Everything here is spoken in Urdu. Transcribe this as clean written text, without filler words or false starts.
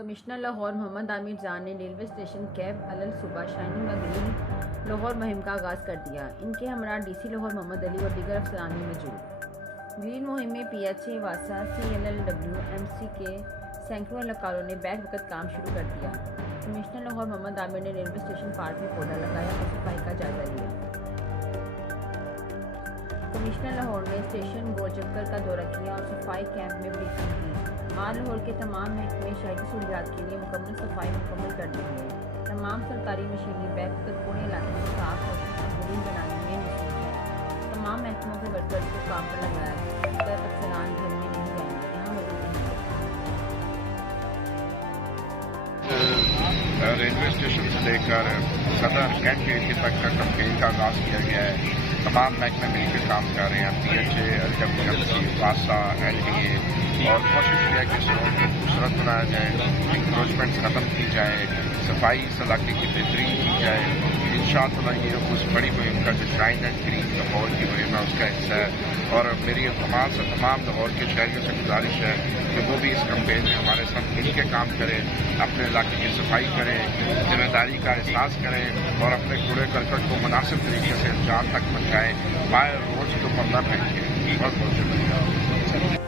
کمشنر لاہور محمد عامر جان نے ریلوے اسٹیشن کیب علل صبح شائننگ و گرین لاہور مہم کا آغاز کر دیا۔ ان کے ہمراہ ڈی سی لاہور محمد علی اور دیگر افسران بھی موجود۔ گرین مہم میں پی ایچ اے واسا CLLW MC کے سینکڑوں اہلکاروں نے بیک وقت کام شروع کر دیا۔ کمشنر لاہور محمد عامر نے ریلوے اسٹیشن پارک میں پودا لگایا اور صفائی کا جائزہ لیا۔ کمشنر لاہور نے اسٹیشن گول چکر کا دورہ کیا اور صفائی کیمپ میں بریفنگ کی۔ آج لاہور کے تمام محکمے شہری سہولیات کے لیے مکمل صفائی مکمل کر دی ہے۔ تمام سرکاری مشینری بیک وقت پورے علاقے کو صاف اور گرین بنانے میں مصروف ہے۔ تمام محکموں کے ورکرز کو کام پر لگایا کر افسران گھر میں نہیں جائیں گے، یہاں موجود رہیں گے۔ ریلوے اسٹیشن سے لے کر صدر کینٹ ایریا تک کا کمپین کا آغاز کیا گیا ہے۔ تمام محکمے مل کے کام کر رہے ہیں، PHA LWMC واسا LDA، اور کوشش کی ہے کہ اس روڈ کو خوبصورت بنایا جائے، انکروچمنٹ ختم کی جائے، صفائی اس علاقے کی بہترین کی جائے۔ انشاءاللہ یہ اس بڑی مہم کا جو شائن اینڈ گرین لاہور کی مہم ہے اس کا حصہ ہے، اور میری تمام لاہور کے شہریوں سے گزارش ہے کہ وہ بھی اس کمپین میں ہمارے ساتھ مل کے کام کریں، اپنے علاقے کی صفائی کریں، ذمہ داری کا احساس کریں اور اپنے کوڑے کرکٹ کو مناسب طریقے سے جان تک پہنچائیں، باہر روڈ کے اوپر نہ پھینکیں۔ بہت بہت شکریہ۔